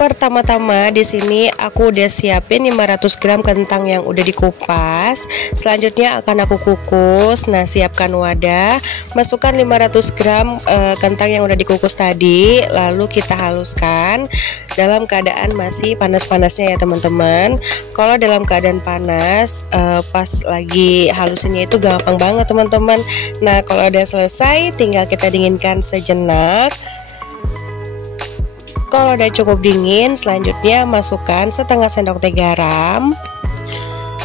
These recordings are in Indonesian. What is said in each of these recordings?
Pertama-tama di sini aku udah siapin 500 gram kentang yang udah dikupas. Selanjutnya akan aku kukus. Nah, siapkan wadah, masukkan 500 gram kentang yang udah dikukus tadi, lalu kita haluskan dalam keadaan masih panas-panasnya ya teman-teman. Kalau dalam keadaan panas, pas lagi halusinnya itu gampang banget teman-teman. Nah, kalau udah selesai tinggal kita dinginkan sejenak. Kalau udah cukup dingin, selanjutnya masukkan setengah sendok teh garam.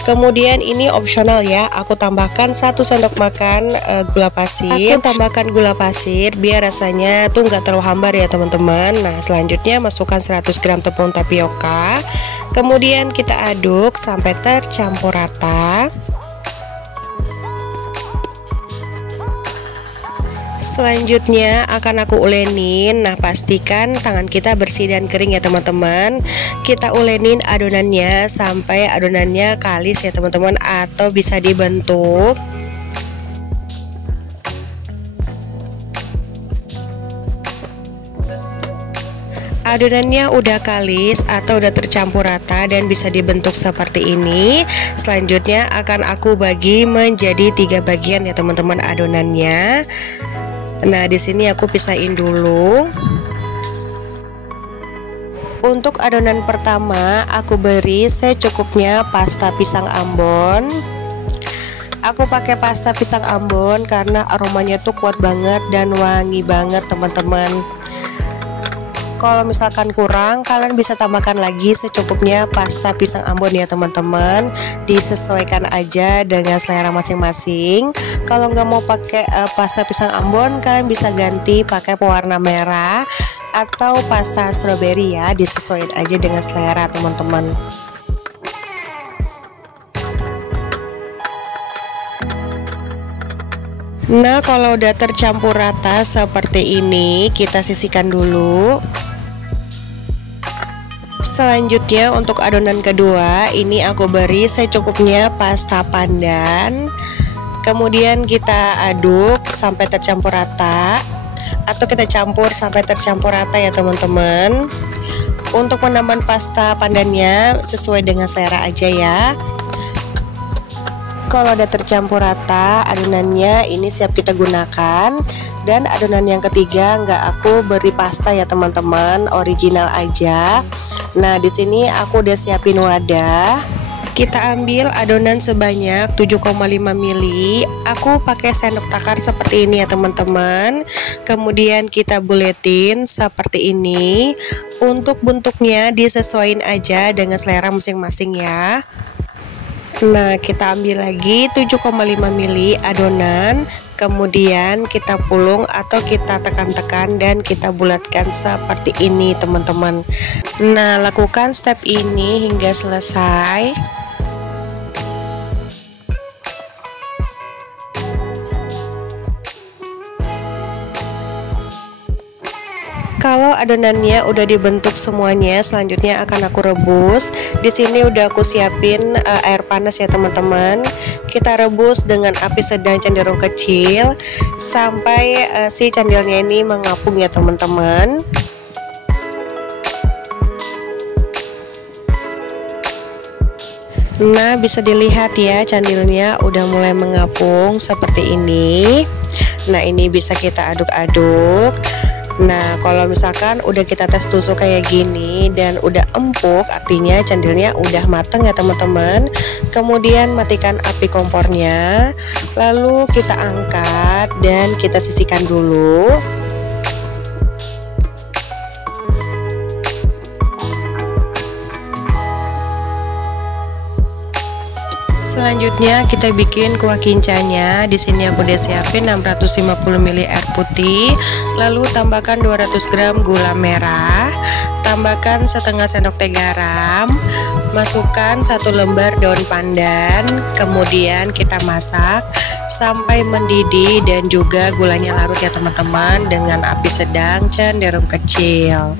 Kemudian ini opsional ya, aku tambahkan 1 sendok makan gula pasir. Aku tambahkan gula pasir biar rasanya tuh nggak terlalu hambar ya teman-teman. Nah, selanjutnya masukkan 100 gram tepung tapioka. Kemudian kita aduk sampai tercampur rata. Selanjutnya akan aku ulenin. Nah, pastikan tangan kita bersih dan kering ya teman-teman. Kita ulenin adonannya sampai adonannya kalis ya teman-teman, atau bisa dibentuk. Adonannya udah kalis atau udah tercampur rata dan bisa dibentuk seperti ini. Selanjutnya akan aku bagi menjadi 3 bagian ya teman-teman adonannya. Nah, di sini aku pisahin dulu. Untuk adonan pertama, aku beri secukupnya pasta pisang Ambon. Aku pakai pasta pisang Ambon karena aromanya tuh kuat banget dan wangi banget teman-teman. Kalau misalkan kurang, kalian bisa tambahkan lagi secukupnya pasta pisang Ambon ya teman-teman. Disesuaikan aja dengan selera masing-masing. Kalau nggak mau pakai pasta pisang Ambon, kalian bisa ganti pakai pewarna merah atau pasta stroberi ya. Disesuaikan aja dengan selera teman-teman. Nah, kalau udah tercampur rata seperti ini, kita sisihkan dulu. Selanjutnya untuk adonan kedua, ini aku beri secukupnya pasta pandan. Kemudian kita aduk sampai tercampur rata, atau kita campur sampai tercampur rata ya teman-teman. Untuk penambahan pasta pandannya sesuai dengan selera aja ya. Kalau udah tercampur rata adonannya, ini siap kita gunakan. Dan adonan yang ketiga nggak aku beri pasta ya teman-teman, original aja. Nah, di sini aku udah siapin wadah. Kita ambil adonan sebanyak 7,5 ml. Aku pakai sendok takar seperti ini ya teman-teman. Kemudian kita buletin seperti ini. Untuk bentuknya disesuaikan aja dengan selera masing-masing ya. Nah, kita ambil lagi 7,5 ml adonan, kemudian kita pulung atau kita tekan-tekan dan kita bulatkan seperti ini teman-teman. Nah, lakukan step ini hingga selesai. Kalau adonannya udah dibentuk semuanya, selanjutnya akan aku rebus. Di sini udah aku siapin air panas ya teman-teman. Kita rebus dengan api sedang cenderung kecil sampai si candilnya ini mengapung ya teman-teman. Nah, bisa dilihat ya candilnya udah mulai mengapung seperti ini. Nah, ini bisa kita aduk-aduk. Nah, kalau misalkan udah kita tes tusuk kayak gini dan udah empuk, artinya candilnya udah mateng ya teman-teman. Kemudian matikan api kompornya, lalu kita angkat dan kita sisihkan dulu. Selanjutnya kita bikin kuah kincanya. Di sini aku udah siapin 650 ml air putih, lalu tambahkan 200 gram gula merah, tambahkan setengah sendok teh garam, masukkan 1 lembar daun pandan, kemudian kita masak sampai mendidih dan juga gulanya larut ya teman-teman dengan api sedang cenderung kecil.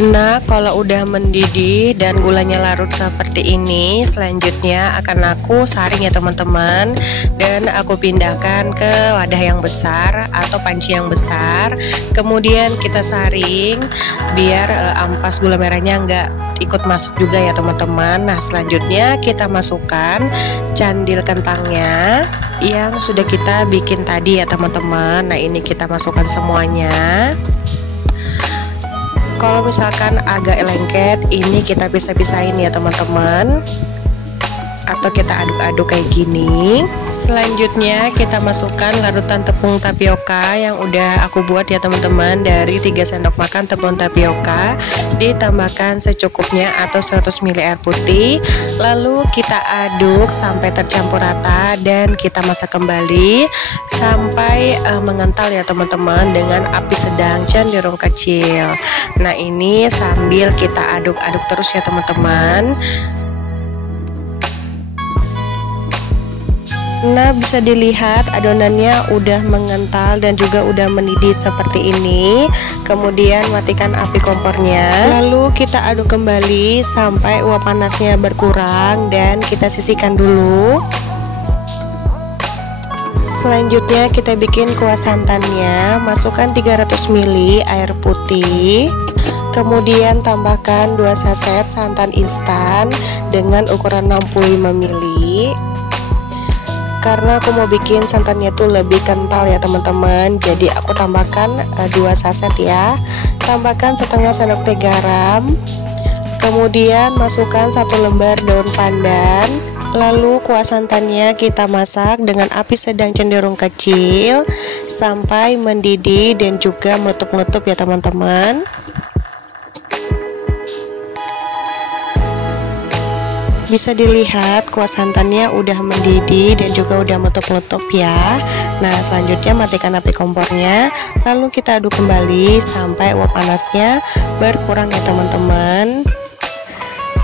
Nah, kalau udah mendidih dan gulanya larut seperti ini, selanjutnya akan aku saring ya teman-teman, dan aku pindahkan ke wadah yang besar atau panci yang besar. Kemudian kita saring biar ampas gula merahnya nggak ikut masuk juga ya teman-teman. Nah, selanjutnya kita masukkan candil kentangnya yang sudah kita bikin tadi ya teman-teman. Nah, ini kita masukkan semuanya. Kalau misalkan agak lengket, ini kita bisa-pisahin ya teman-teman, atau kita aduk-aduk kayak gini. Selanjutnya kita masukkan larutan tepung tapioka yang udah aku buat ya teman-teman, dari 3 sendok makan tepung tapioka, ditambahkan secukupnya atau 100 ml air putih. Lalu kita aduk sampai tercampur rata dan kita masak kembali sampai mengental ya teman-teman, dengan api sedang cenderung kecil. Nah, ini sambil kita aduk-aduk terus ya teman-teman. Nah, bisa dilihat adonannya udah mengental dan juga udah mendidih seperti ini. Kemudian matikan api kompornya. Lalu kita aduk kembali sampai uap panasnya berkurang dan kita sisihkan dulu. Selanjutnya kita bikin kuah santannya. Masukkan 300 ml air putih. Kemudian tambahkan 2 saset santan instan dengan ukuran 65 ml. Karena aku mau bikin santannya tuh lebih kental ya teman-teman, jadi aku tambahkan 2 saset ya. Tambahkan setengah sendok teh garam. Kemudian masukkan 1 lembar daun pandan. Lalu kuah santannya kita masak dengan api sedang cenderung kecil sampai mendidih dan juga meletup-meletup ya teman-teman. Bisa dilihat kuah santannya udah mendidih dan juga udah meletup-meletup ya. Nah, selanjutnya matikan api kompornya. Lalu kita aduk kembali sampai uap panasnya berkurang ya teman-teman.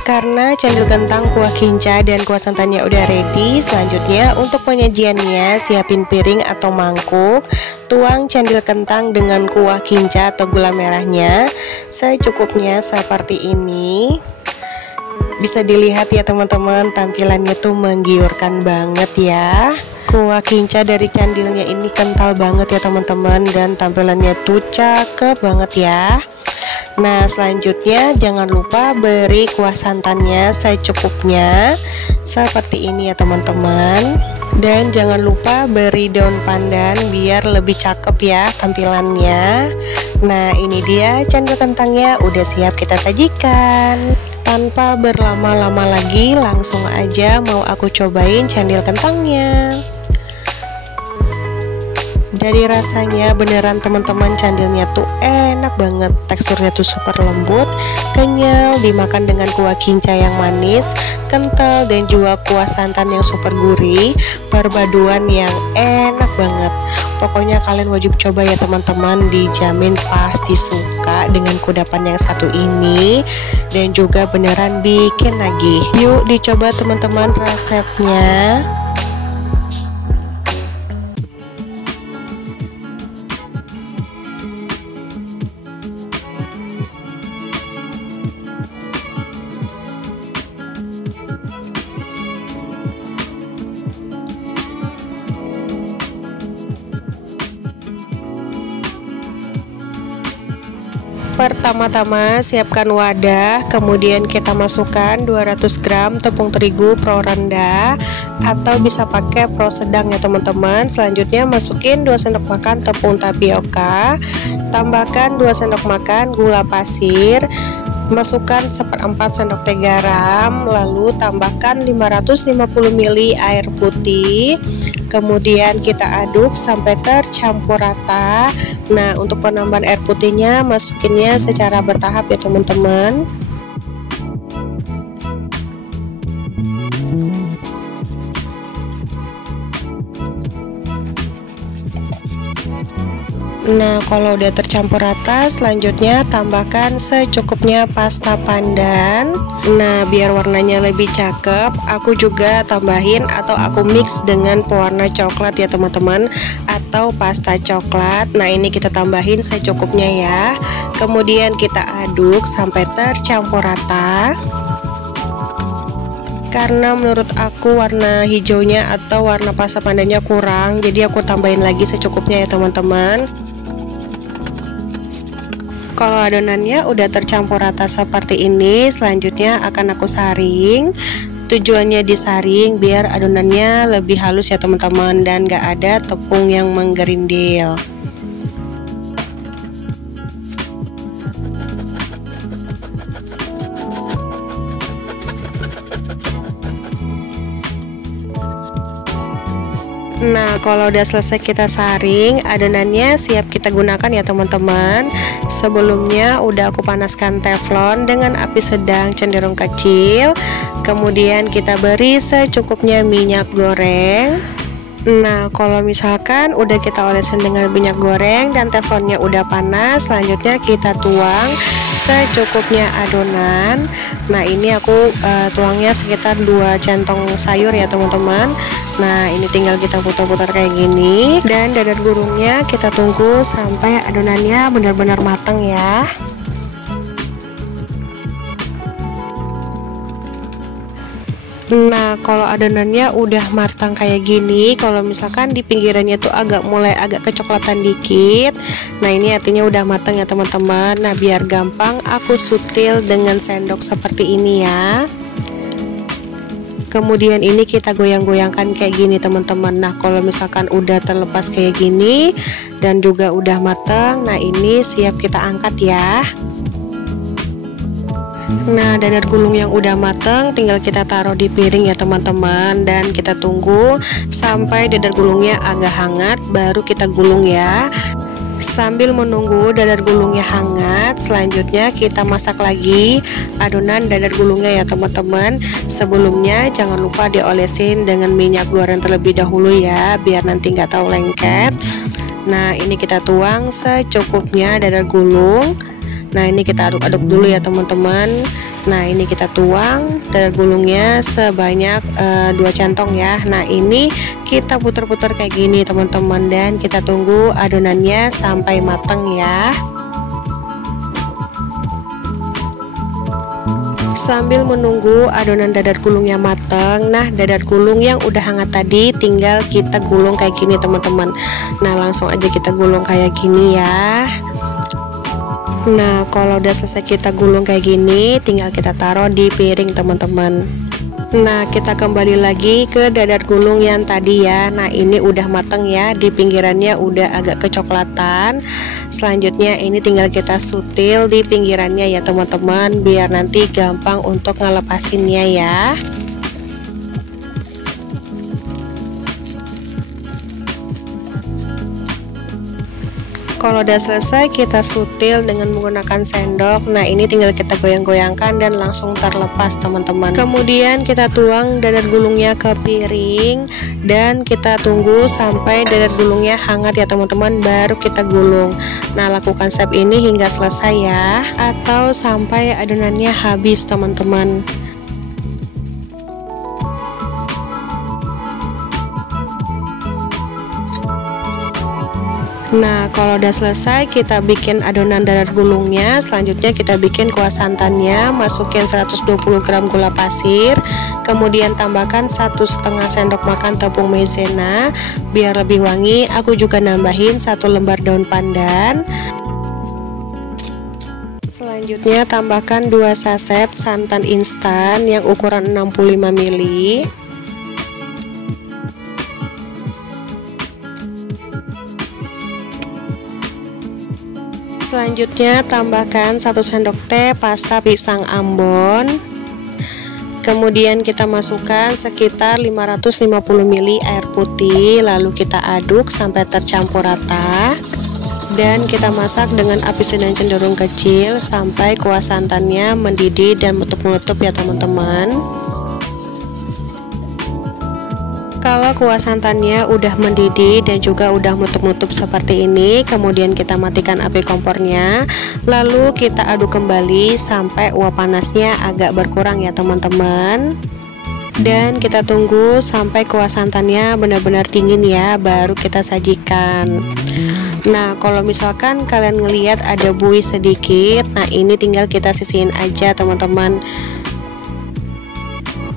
Karena candil kentang, kuah kinca, dan kuah santannya udah ready, selanjutnya untuk penyajiannya siapin piring atau mangkuk. Tuang candil kentang dengan kuah kinca atau gula merahnya secukupnya seperti ini. Bisa dilihat ya teman-teman, tampilannya tuh menggiurkan banget ya. Kuah kinca dari candilnya ini kental banget ya teman-teman, dan tampilannya tuh cakep banget ya. Nah, selanjutnya jangan lupa beri kuah santannya secukupnya seperti ini ya teman-teman. Dan jangan lupa beri daun pandan biar lebih cakep ya tampilannya. Nah, ini dia candil kentangnya udah siap kita sajikan. Tanpa berlama-lama lagi, langsung aja mau aku cobain candil kentangnya. Dari rasanya beneran teman-teman, candilnya tuh enak banget, teksturnya tuh super lembut, kenyal, dimakan dengan kuah kinca yang manis, kental, dan juga kuah santan yang super gurih, perpaduan yang enak banget. Pokoknya kalian wajib coba ya teman-teman, dijamin pasti suka dengan kudapan yang satu ini, dan juga beneran bikin lagi. Yuk dicoba teman-teman resepnya. Pertama-tama siapkan wadah, kemudian kita masukkan 200 gram tepung terigu pro rendah atau bisa pakai pro sedang ya teman-teman. Selanjutnya masukin 2 sendok makan tepung tapioka, tambahkan 2 sendok makan gula pasir, masukkan 1/4 sendok teh garam, lalu tambahkan 550 ml air putih. Kemudian kita aduk sampai tercampur rata. Nah, untuk penambahan air putihnya masukinnya secara bertahap ya teman-teman. Nah, kalau udah tercampur rata, selanjutnya tambahkan secukupnya pasta pandan. Nah, biar warnanya lebih cakep, aku juga tambahin atau aku mix dengan pewarna coklat ya teman-teman, atau pasta coklat. Nah, ini kita tambahin secukupnya ya. Kemudian kita aduk sampai tercampur rata. Karena menurut aku warna hijaunya atau warna pasta pandanya kurang, jadi aku tambahin lagi secukupnya ya teman-teman. Kalau adonannya udah tercampur rata seperti ini, selanjutnya akan aku saring. Tujuannya disaring biar adonannya lebih halus ya teman-teman, dan gak ada tepung yang menggerindil. Nah, kalau udah selesai kita saring, adonannya siap kita gunakan ya teman-teman. Sebelumnya udah aku panaskan teflon dengan api sedang cenderung kecil. Kemudian kita beri secukupnya minyak goreng. Nah, kalau misalkan udah kita olesin dengan minyak goreng dan teflonnya udah panas, selanjutnya kita tuang secukupnya adonan. Nah, ini aku tuangnya sekitar 2 centong sayur ya teman-teman. Nah, ini tinggal kita putar-putar kayak gini, dan dadar gulungnya kita tunggu sampai adonannya benar-benar matang ya. Nah, kalau adonannya udah matang kayak gini, kalau misalkan di pinggirannya tuh mulai agak kecoklatan dikit, nah ini artinya udah matang ya teman-teman. Nah, biar gampang aku sutil dengan sendok seperti ini ya. Kemudian ini kita goyang-goyangkan kayak gini teman-teman. Nah, kalau misalkan udah terlepas kayak gini dan juga udah matang, nah ini siap kita angkat ya. Nah, dadar gulung yang udah mateng tinggal kita taruh di piring ya teman-teman, dan kita tunggu sampai dadar gulungnya agak hangat baru kita gulung ya. Sambil menunggu dadar gulungnya hangat, selanjutnya kita masak lagi adonan dadar gulungnya ya teman-teman. Sebelumnya jangan lupa diolesin dengan minyak goreng terlebih dahulu ya, biar nanti nggak terlalu lengket. Nah, ini kita tuang secukupnya dadar gulung. Nah, ini kita aduk-aduk dulu ya teman-teman. Nah, ini kita tuang dadar gulungnya sebanyak 2 centong ya. Nah, ini kita putar-putar kayak gini teman-teman, dan kita tunggu adonannya sampai matang ya. Sambil menunggu adonan dadar gulungnya matang, nah dadar gulung yang udah hangat tadi tinggal kita gulung kayak gini teman-teman. Nah, langsung aja kita gulung kayak gini ya. Nah, kalau udah selesai kita gulung kayak gini, tinggal kita taruh di piring teman-teman. Nah, kita kembali lagi ke dadar gulung yang tadi ya. Nah, ini udah mateng ya, di pinggirannya udah agak kecoklatan. Selanjutnya ini tinggal kita sutil di pinggirannya ya teman-teman, biar nanti gampang untuk ngelepasinnya ya. Kalau udah selesai kita sutil dengan menggunakan sendok. Nah, ini tinggal kita goyang-goyangkan dan langsung terlepas teman-teman. Kemudian kita tuang dadar gulungnya ke piring dan kita tunggu sampai dadar gulungnya hangat ya teman-teman, baru kita gulung. Nah, lakukan step ini hingga selesai ya, atau sampai adonannya habis teman-teman. Nah, kalau udah selesai kita bikin adonan dadar gulungnya. Selanjutnya kita bikin kuah santannya. Masukin 120 gram gula pasir, kemudian tambahkan 1,5 sendok makan tepung maizena biar lebih wangi. Aku juga nambahin 1 lembar daun pandan. Selanjutnya tambahkan 2 saset santan instan yang ukuran 65 ml. Selanjutnya tambahkan 1 sendok teh pasta pisang Ambon. Kemudian kita masukkan sekitar 550 ml air putih, lalu kita aduk sampai tercampur rata. Dan kita masak dengan api sedang cenderung kecil sampai kuah santannya mendidih dan meletup-meletup ya teman-teman. Kalau kuah santannya udah mendidih dan juga udah meletup-meletup seperti ini, kemudian kita matikan api kompornya, lalu kita aduk kembali sampai uap panasnya agak berkurang ya teman-teman. Dan kita tunggu sampai kuah santannya benar-benar dingin ya, baru kita sajikan. Nah, kalau misalkan kalian ngelihat ada buih sedikit, nah ini tinggal kita sisihin aja teman-teman.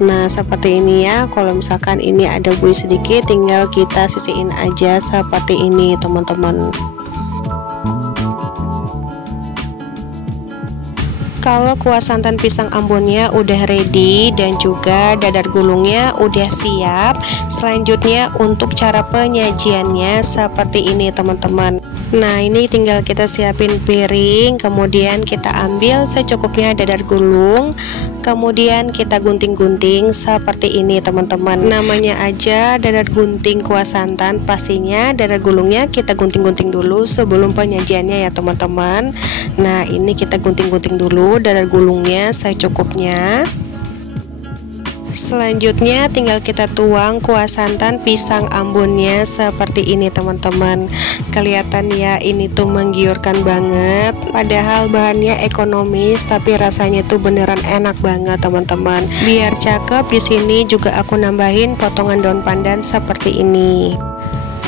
Nah, seperti ini ya. Kalau misalkan ini ada buih sedikit, tinggal kita sisihin aja seperti ini teman-teman. Kalau kuah santan pisang ambonnya udah ready dan juga dadar gulungnya udah siap, selanjutnya untuk cara penyajiannya seperti ini teman-teman. Nah, ini tinggal kita siapin piring, kemudian kita ambil secukupnya dadar gulung, kemudian kita gunting-gunting seperti ini teman-teman. Namanya aja dadar gunting kuah santan, pastinya dadar gulungnya kita gunting-gunting dulu sebelum penyajiannya ya teman-teman. Nah, ini kita gunting-gunting dulu dadar gulungnya secukupnya. Selanjutnya tinggal kita tuang kuah santan pisang ambonnya seperti ini teman-teman. Kelihatan ya, ini tuh menggiurkan banget. Padahal bahannya ekonomis tapi rasanya tuh beneran enak banget teman-teman. Biar cakep, di sini juga aku nambahin potongan daun pandan seperti ini.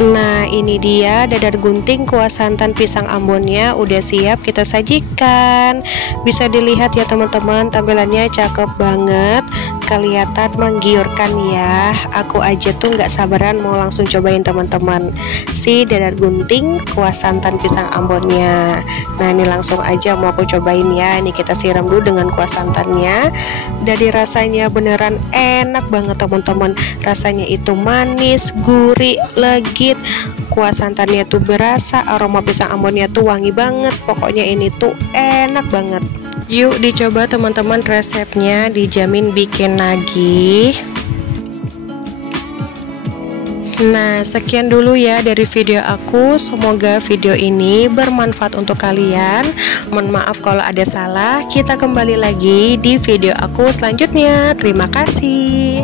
Nah, ini dia dadar gunting kuah santan pisang ambonnya udah siap kita sajikan. Bisa dilihat ya teman-teman, tampilannya cakep banget, kelihatan menggiurkan ya. Aku aja tuh nggak sabaran mau langsung cobain teman-teman si dadar gunting kuah santan pisang ambonnya. Nah, ini langsung aja mau aku cobain ya. Ini kita siram dulu dengan kuah santannya. Dari rasanya beneran enak banget teman-teman. Rasanya itu manis, gurih, legit. Kuah santannya tuh berasa, aroma pisang ambonnya tuh wangi banget. Pokoknya ini tuh enak banget. Yuk dicoba teman-teman, resepnya dijamin bikin nagih. Nah, sekian dulu ya dari video aku. Semoga video ini bermanfaat untuk kalian. Mohon maaf kalau ada salah. Kita kembali lagi di video aku selanjutnya. Terima kasih.